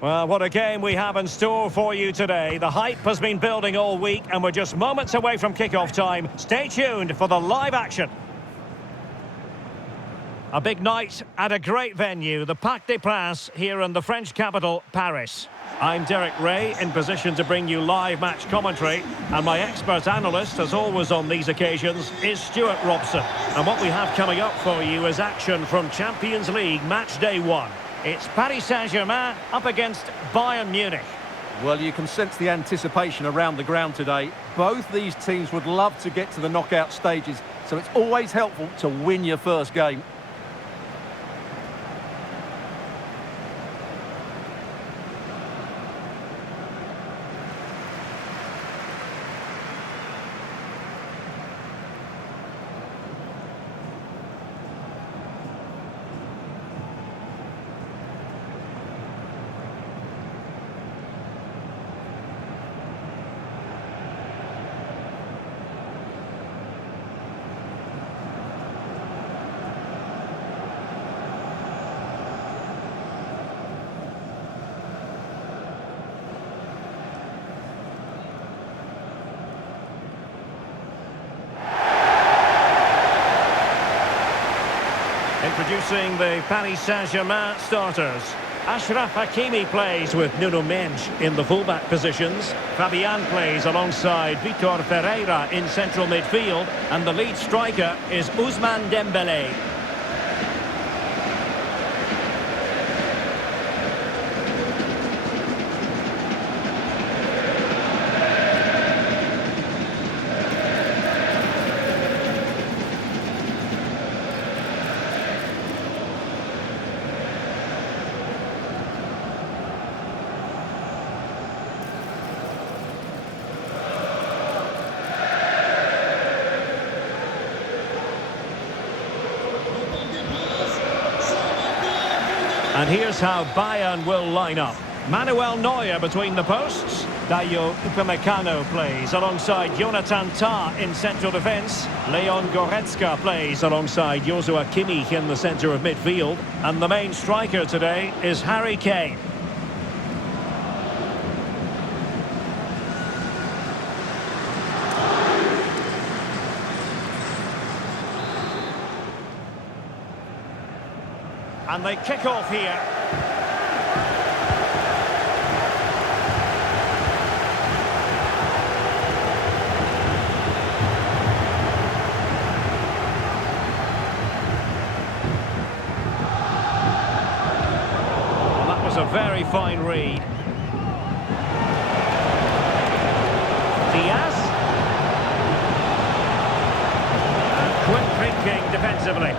Well, what a game we have in store for you today. The hype has been building all week and we're just moments away from kick-off time. Stay tuned for the live action. A big night at a great venue, the Parc des Princes here in the French capital, Paris. I'm Derek Ray, in position to bring you live match commentary, and my expert analyst, as always on these occasions, is Stuart Robson. And what we have coming up for you is action from Champions League match day 1. It's Paris Saint-Germain up against Bayern Munich. Well, you can sense the anticipation around the ground today. Both these teams would love to get to the knockout stages, so it's always helpful to win your first game. Introducing the Paris Saint-Germain starters. Achraf Hakimi plays with Nuno Mendes in the fullback positions. Fabian plays alongside Vitor Ferreira in central midfield. And the lead striker is Ousmane Dembélé. And here's how Bayern will line up. Manuel Neuer between the posts. Dayo Upamecano plays alongside Jonathan Tah in central defence. Leon Goretzka plays alongside Joshua Kimmich in the centre of midfield. And the main striker today is Harry Kane. And they kick off here. Well, that was a very fine read. Diaz. And quick thinking defensively.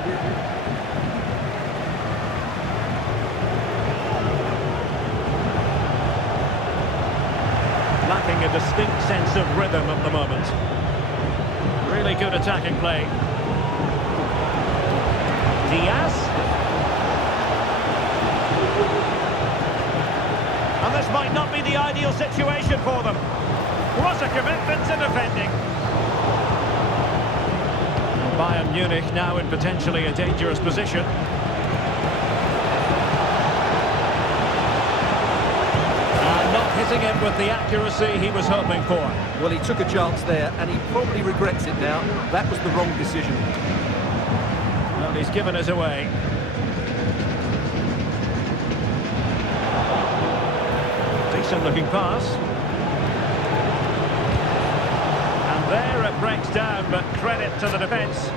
Lacking a distinct sense of rhythm at the moment. Really good attacking play. Diaz. And this might not be the ideal situation for them. What a commitment to defending. Bayern Munich now in potentially a dangerous position. Hitting it with the accuracy he was hoping for. Well, he took a chance there, and he probably regrets it now. That was the wrong decision. Well, he's given it away. Decent looking pass. And there it breaks down, but credit to the defence.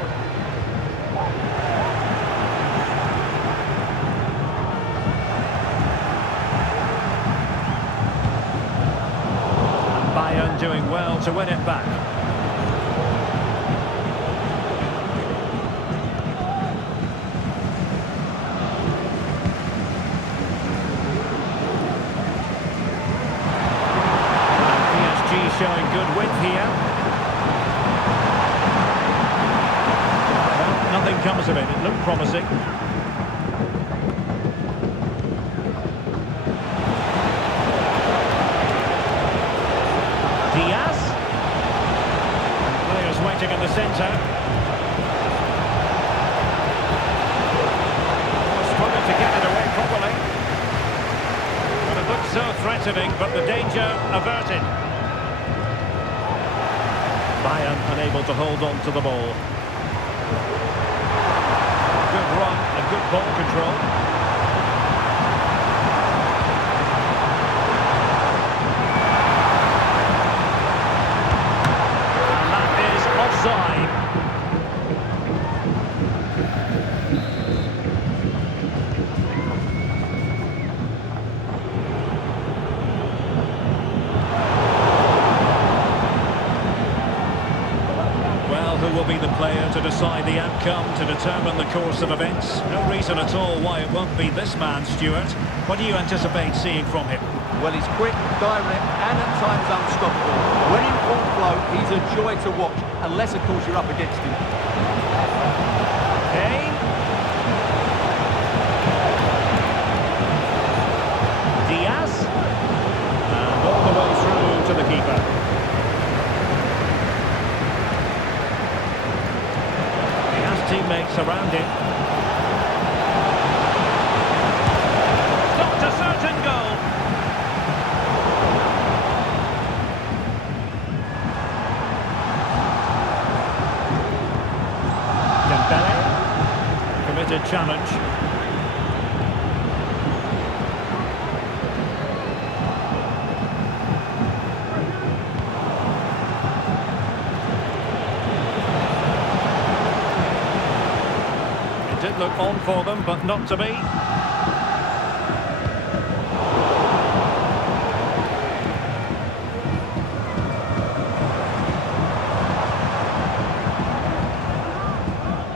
Doing well to win it back. PSG showing good width here. Well, nothing comes of it. It looked promising. Diaz. Players waiting in the centre. Struggling to get it away properly. But it looked so threatening, but the danger averted. Bayern unable to hold on to the ball. Good run and good ball control. And that is offside. Who will be the player to decide the outcome, to determine the course of events? No reason at all why it won't be this man, Stuart. What do you anticipate seeing from him? Well, he's quick, direct, and at times unstoppable. When in full flow, he's a joy to watch, unless, of course, you're up against him. Kane. Diaz. And all the way through to the keeper. Teammates around him. Not a certain goal. Dembele. Committed challenge. Did look on for them, but not to be.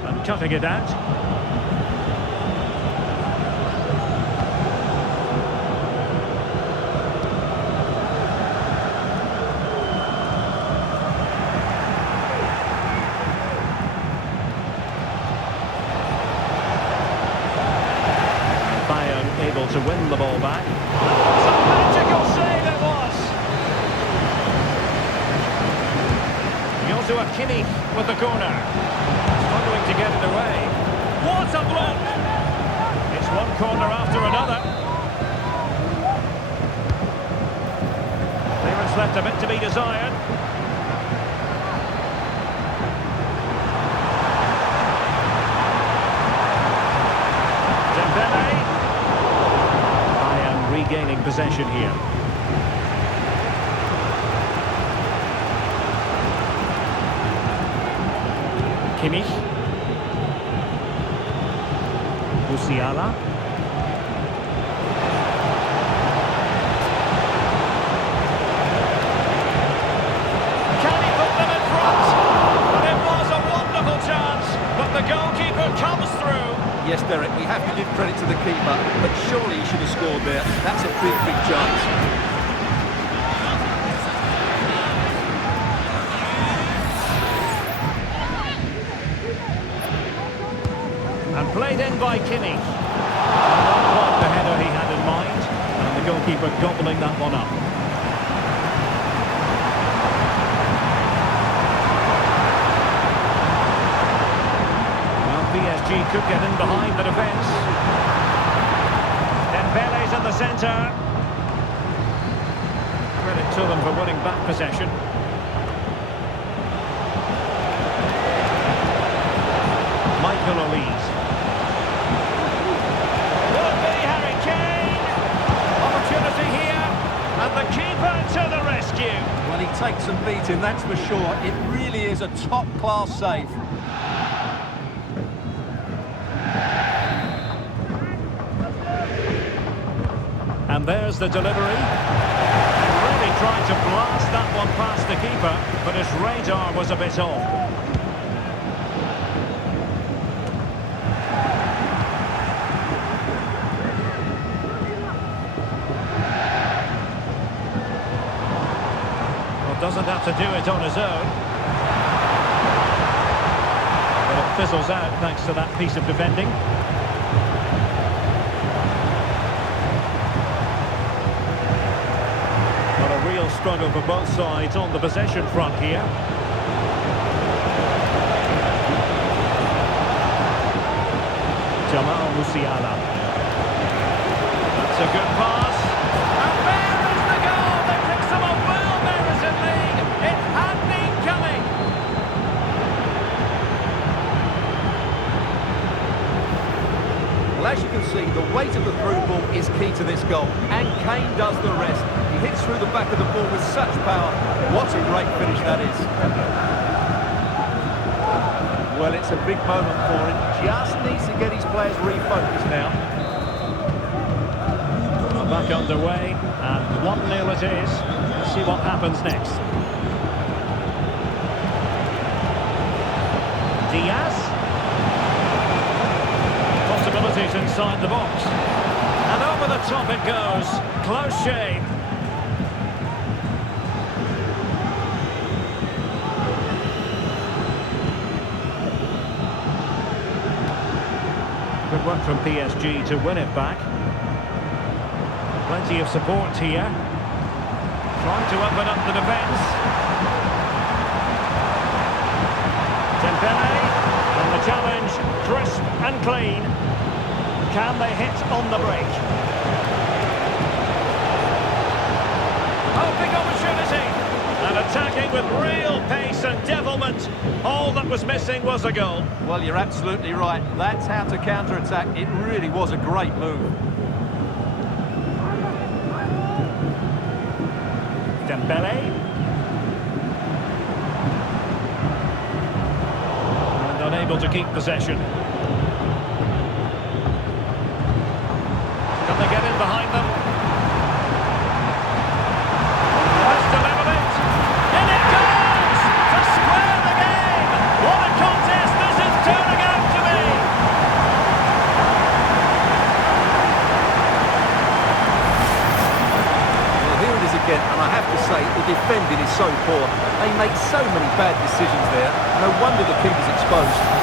And cutting it out. Able to win the ball back. What a magical save it was! Joshua Kimmich with the corner. Struggling to get it away. What a block! It's one corner after another. Clearance left a bit to be desired. Dembele. Regaining possession here. Kimmich. Musiala. Can he put them in front? And it was a wonderful chance, but the goalkeeper comes through. Yes, Derek, we have to give credit to the keeper, but surely he should have scored there. That's a big, big chance. And played in by Kimmich. Not quite the header he had in mind, and the goalkeeper gobbling that one up. PSG could get in behind the defence. Dembele's in the centre. Credit to them for winning back possession. Michael Olise. Will be Harry Kane. Opportunity here. And the keeper to the rescue. Well, he takes some beating, that's for sure. It really is a top-class save. And there's the delivery. Really tried to blast that one past the keeper, but his radar was a bit off. Well, doesn't have to do it on his own. But it fizzles out thanks to that piece of defending. Real struggle for both sides on the possession front here. Jamal Musiala. That's a good pass. And as you can see, the weight of the through ball is key to this goal. And Kane does the rest. He hits through the back of the ball with such power. What a great finish that is. Well, it's a big moment for him. Just needs to get his players refocused now. Well, back underway, and 1-0 it is. Let's see what happens next. Diaz. Possibilities inside the box. And over the top it goes. Close shave. Good work from PSG to win it back. Plenty of support here. Trying to open up the defence. Dembele, and the challenge, crisp and clean. Can they hit on the break? Oh, big opportunity! And attacking with real pace and devilment. All that was missing was a goal. Well, you're absolutely right. That's how to counter-attack. It really was a great move. Dembele. And unable to keep possession. Can they get in behind them? Has to level it. In it goes! To square the game! What a contest this is turning out to be! Well, here it is again, and I have to say, the defending is so poor. They make so many bad decisions there. No wonder the keeper's exposed.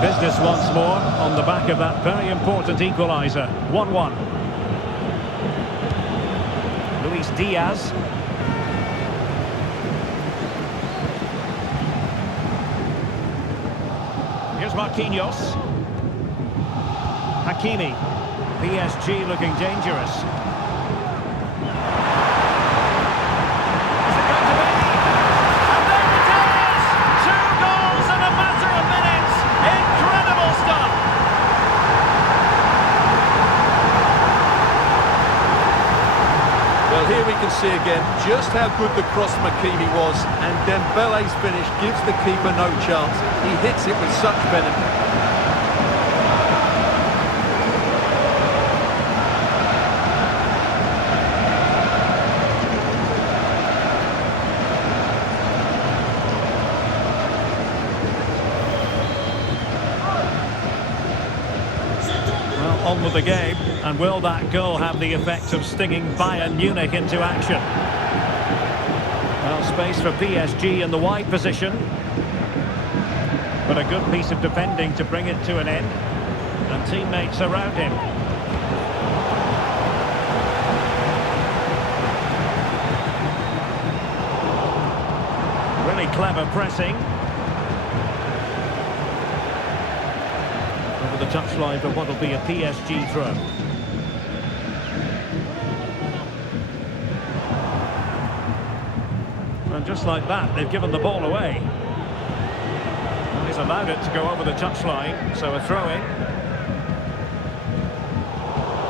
Business once more on the back of that very important equaliser. 1-1. Luis Diaz. Here's Marquinhos. Hakimi. PSG looking dangerous. Well, here we can see again just how good the cross from Hakimi was, and Dembele's finish gives the keeper no chance. He hits it with such venom. On with the game, and will that goal have the effect of stinging Bayern Munich into action? Well, space for PSG in the wide position, but a good piece of defending to bring it to an end, and teammates around him. Really clever pressing. Over the touchline for what will be a PSG throw. And just like that, they've given the ball away. And he's allowed it to go over the touchline, so a throw-in.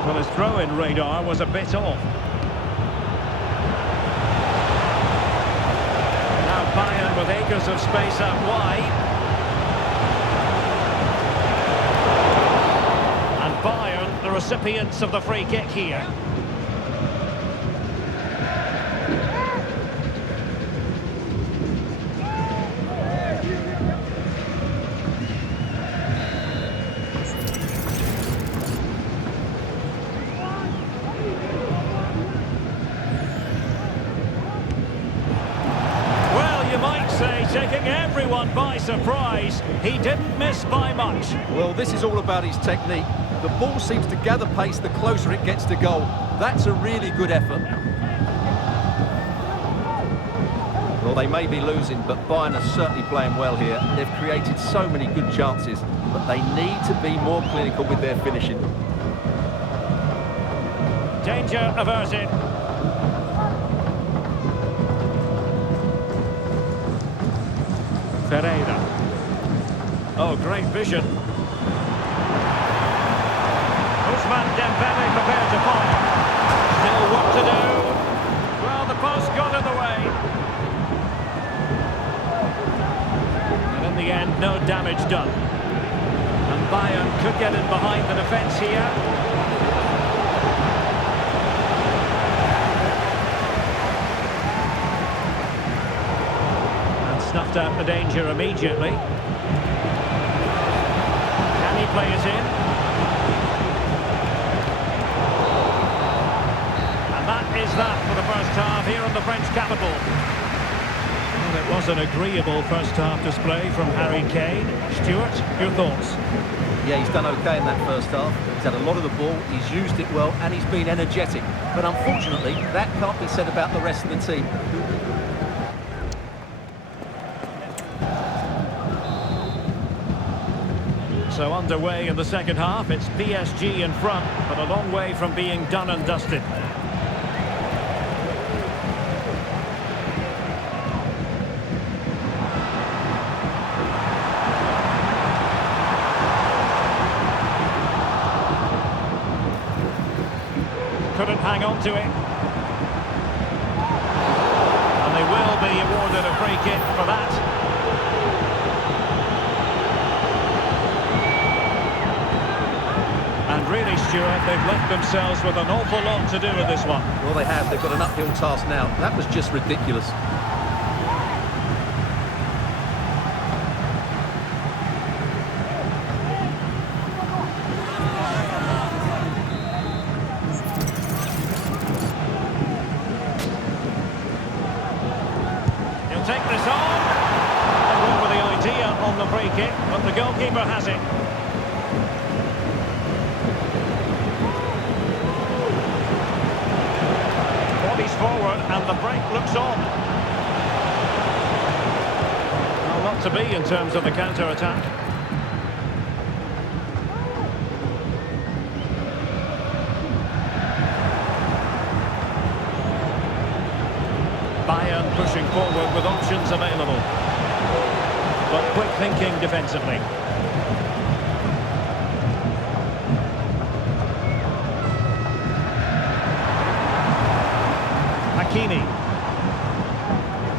Well, his throw-in radar was a bit off. Now Bayern with acres of space out wide. Bayern, the recipients of the free kick here. Well, you might say, taking everyone by surprise, he didn't miss by much. Well, this is all about his technique. The ball seems to gather pace the closer it gets to goal. That's a really good effort. Well, they may be losing, but Bayern are certainly playing well here. They've created so many good chances, but they need to be more clinical with their finishing. Danger averted. Ferreira. Oh, great vision. Ousmane Dembele prepared to fire. Still what to do. Well, the post got in the way. And in the end, no damage done. And Bayern could get in behind the defence here. And snuffed out the danger immediately. Can he play it in? And that is that for the first half here in the French capital. Well, it was an agreeable first half display from Harry Kane. Stuart, your thoughts? Yeah, he's done okay in that first half. He's had a lot of the ball, he's used it well, and he's been energetic. But unfortunately, that can't be said about the rest of the team. So underway in the second half, it's PSG in front, but a long way from being done and dusted. Couldn't hang on to it. And they will be awarded a free kick for that. And really, Stuart, they've left themselves with an awful lot to do in this one. Well, they have. They've got an uphill task now. That was just ridiculous. He'll take this on. And went with the idea on the free kick, but the goalkeeper has it. Bodies forward and the break looks on. Well, not to be in terms of the counter-attack. Bayern pushing forward with options available. But quick thinking defensively. Hakimi.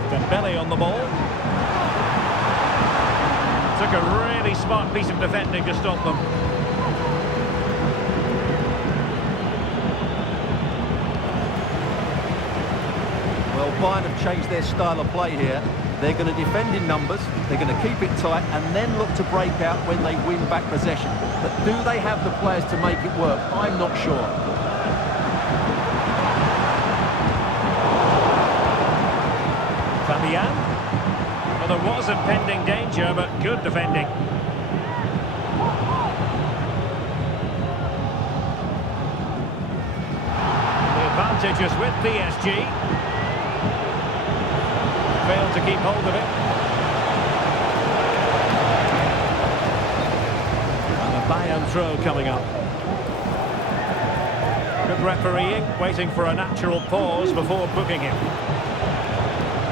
Dembele on the ball. Took a really smart piece of defending to stop them. Well, Bayern have changed their style of play here. They're going to defend in numbers, they're going to keep it tight, and then look to break out when they win back possession. But do they have the players to make it work? I'm not sure. Fabian. Well, there was impending danger, but good defending. The advantage is with PSG. Failed to keep hold of it. And the Bayern throw coming up. Good refereeing, waiting for a natural pause before booking him.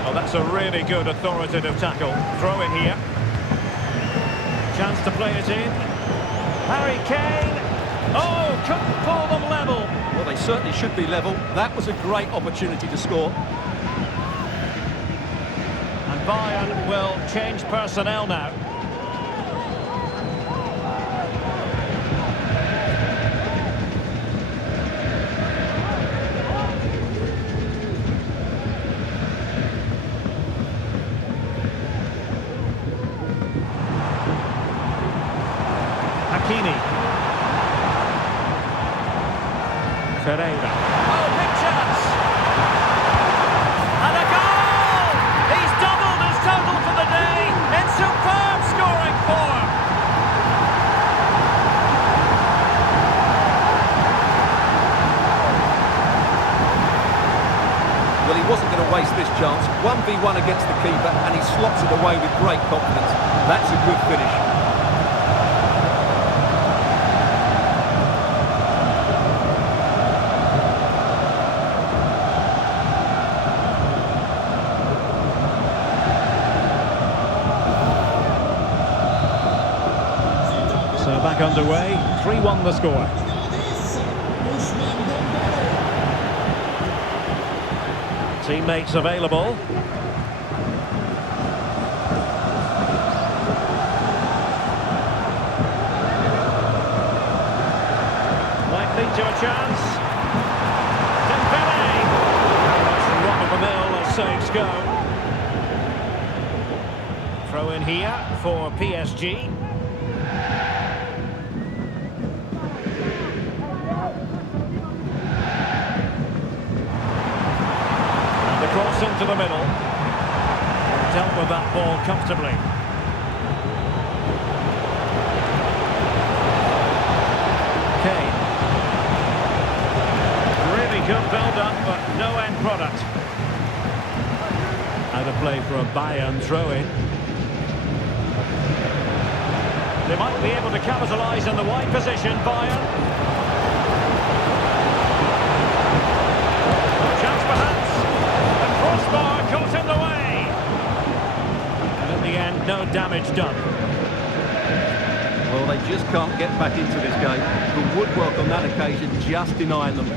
Well, that's a really good authoritative tackle. Throw in here. Chance to play it in. Harry Kane. Oh, couldn't pull them level. Well, they certainly should be level. That was a great opportunity to score. And Bayern will change personnel now. Hakimi. Ferreira. Oh, big chance! And a goal! He's doubled his total for the day in superb scoring form. Well, he wasn't going to waste this chance. 1v1 against the keeper, and he slots it away with great confidence. That's a good finish. underway. 3-1 the score. Teammates available. Might lead to a chance. Dembele! That's the run of the mill as saves go. Throw in here for PSG. Cross into the middle. Dealt with that ball comfortably. Kane. Really good build-up, but no end product. Out of play for a Bayern throw-in. They might be able to capitalise in the wide position, Bayern. Chance perhaps. Crossbar caught in the way. And in the end, no damage done. Well, they just can't get back into this game. The woodwork on that occasion just denying them.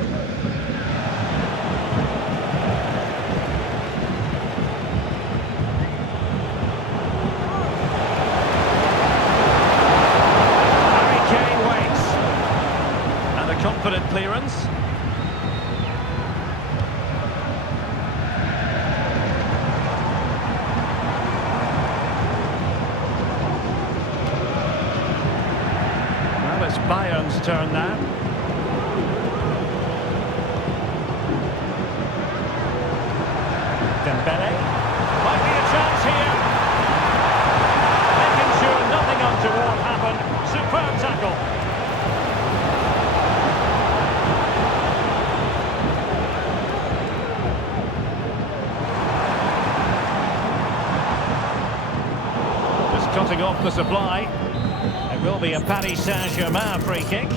Harry Kane waits. And a confident clearance. It's Bayern's turn now. Dembele. Might be a chance here. Making sure nothing untoward happened. Superb tackle. Just cutting off the supply. It will be a Paris Saint-Germain free kick.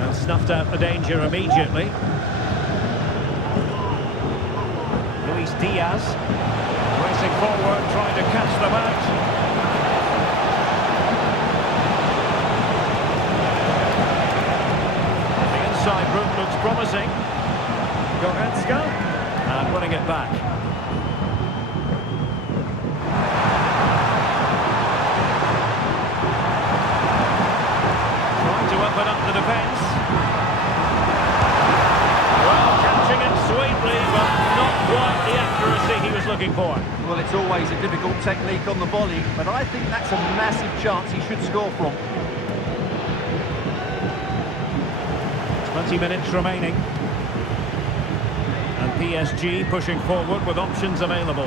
And snuffed out the danger immediately. Luis Diaz racing forward, trying to catch them out. The inside route looks promising. Goretzka. And winning it back. Trying to open up the defence. Well, catching it sweetly, but not quite the accuracy he was looking for. Well, it's always a difficult technique on the volley, but I think that's a massive chance he should score from. 20 minutes remaining. PSG pushing forward with options available.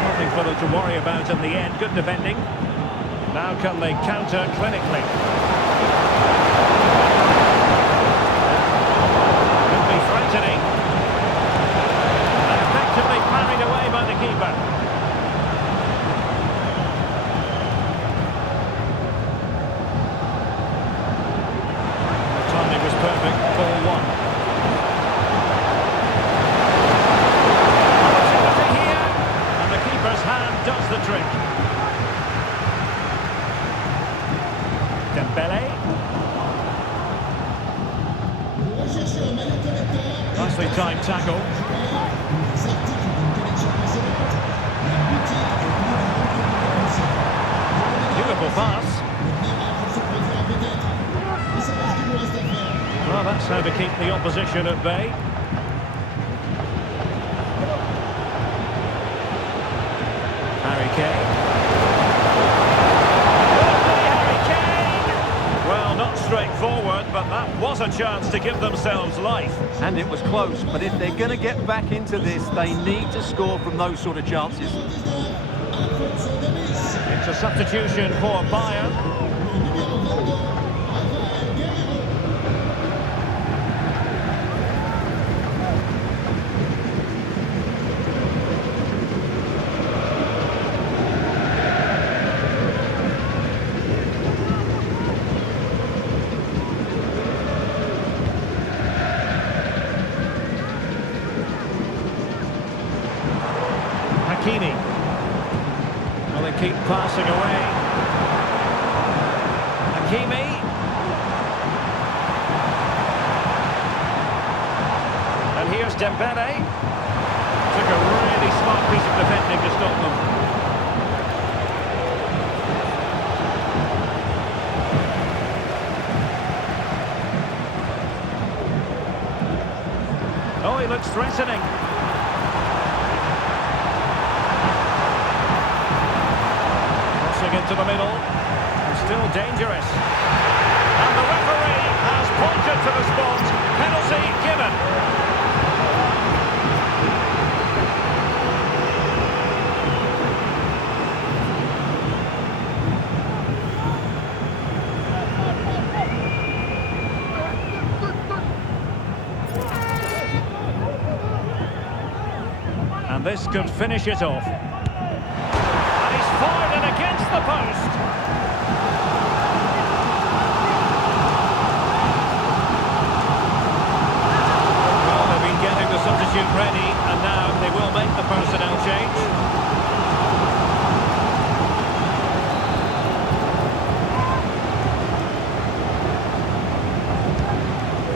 Nothing for them to worry about in the end. Good defending. Now can they counter clinically? Could be threatening. And effectively parried away by the keeper. Perfect, ball one. Opportunity here, and the keeper's hand does the trick. Dembele. Nicely timed tackle. Beautiful pass. Well, that's how to keep the opposition at bay. Harry Kane. Harry Kane! Well, not straightforward, but that was a chance to give themselves life. And it was close, but if they're going to get back into this, they need to score from those sort of chances. It's a substitution for Bayern. Hakimi. Well, they keep passing away. Hakimi. And here's Dembele. Took a really smart piece of defending to stop them. Oh, he looks threatening. Crossing into the middle. And still dangerous. And the referee has pointed to the spot. Penalty given. And this could finish it off. And he's fired it against the post. Well, they've been getting the substitute ready, and now they will make the personnel change.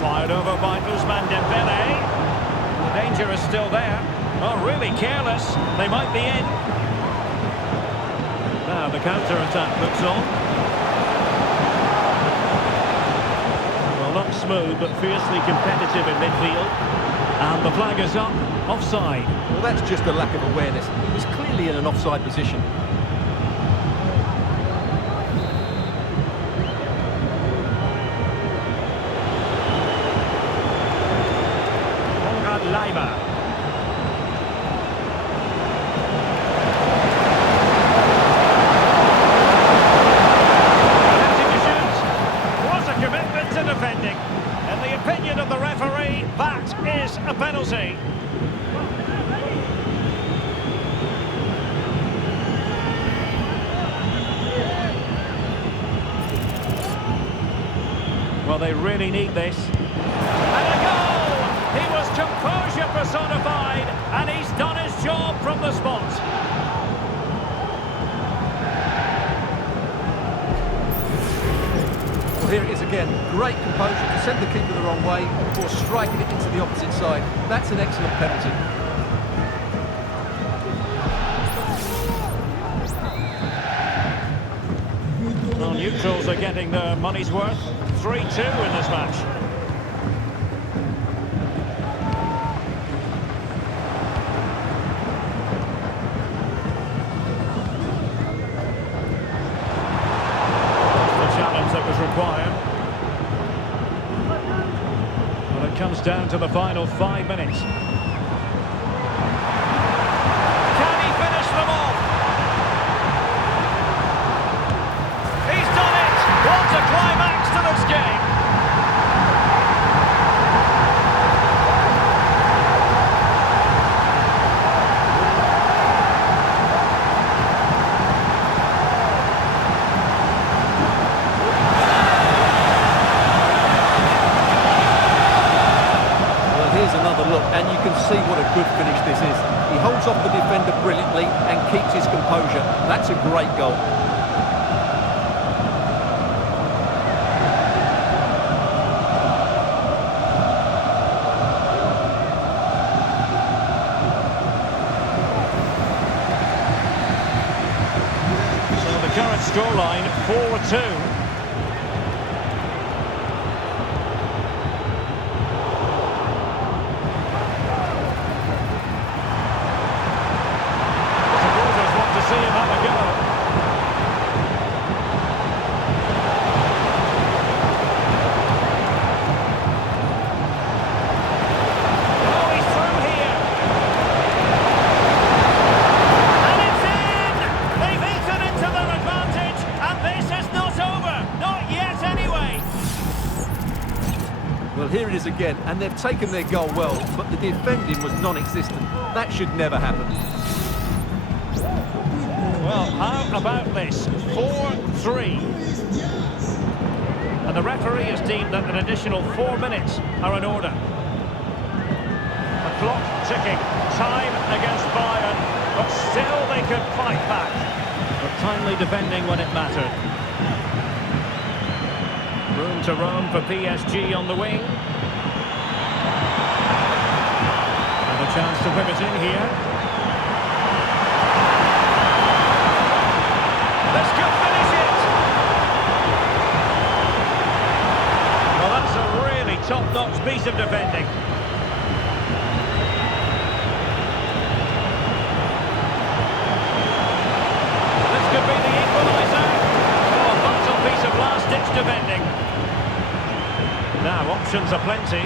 Fired over by Ousmane Dembele. The danger is still there. Oh, really careless. They might be in. Now the counter-attack looks on. Well, not smooth, but fiercely competitive in midfield. And the flag is up. Offside. Well, that's just a lack of awareness. He was clearly in an offside position. Konrad Laimer. Defending. In the opinion of the referee, that is a penalty. Well, they really need this. And a goal! He was composure personified, and he's done his job from the spot. Here it is again, great composure to send the keeper the wrong way before striking it into the opposite side. That's an excellent penalty. Well, neutrals are getting their money's worth. 3-2 in this match. That was required. Well, it comes down to the final 5 minutes. Can he finish them off? He's done it! What a climax to this game! And you can see what a good finish this is. He holds off the defender brilliantly and keeps his composure. That's a great goal. So the current scoreline, 4-2. See him have a go. Oh, he's through here. And it's in! They've eaten into their advantage, and this is not over. Not yet, anyway. Well, here it is again, and they've taken their goal well, but the defending was non-existent. That should never happen. Well, how about this? 4-3. And the referee has deemed that an additional 4 minutes are in order. The clock ticking. Time against Bayern, but still they could fight back. But timely defending when it mattered. Room to roam for PSG on the wing. And a chance to whip it in here. This could finish it! Well, that's a really top-notch piece of defending. This could be the equaliser. Oh, a vital piece of last-ditch defending. Now, options are plenty.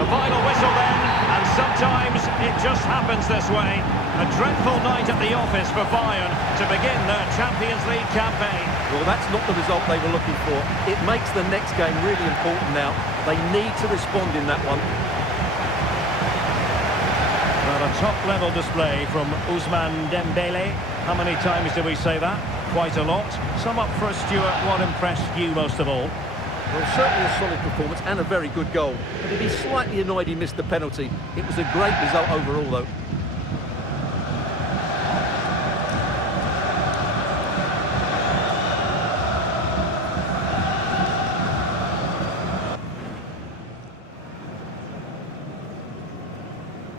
The final whistle then, and sometimes it just happens this way. A dreadful night at the office for Bayern to begin their Champions League campaign. Well, that's not the result they were looking for. It makes the next game really important now. They need to respond in that one. Well, a top-level display from Ousmane Dembele. How many times do we say that? Quite a lot. Sum up for us, Stuart. What impressed you most of all? Well, certainly a solid performance and a very good goal. But he'd be slightly annoyed he missed the penalty. It was a great result overall, though.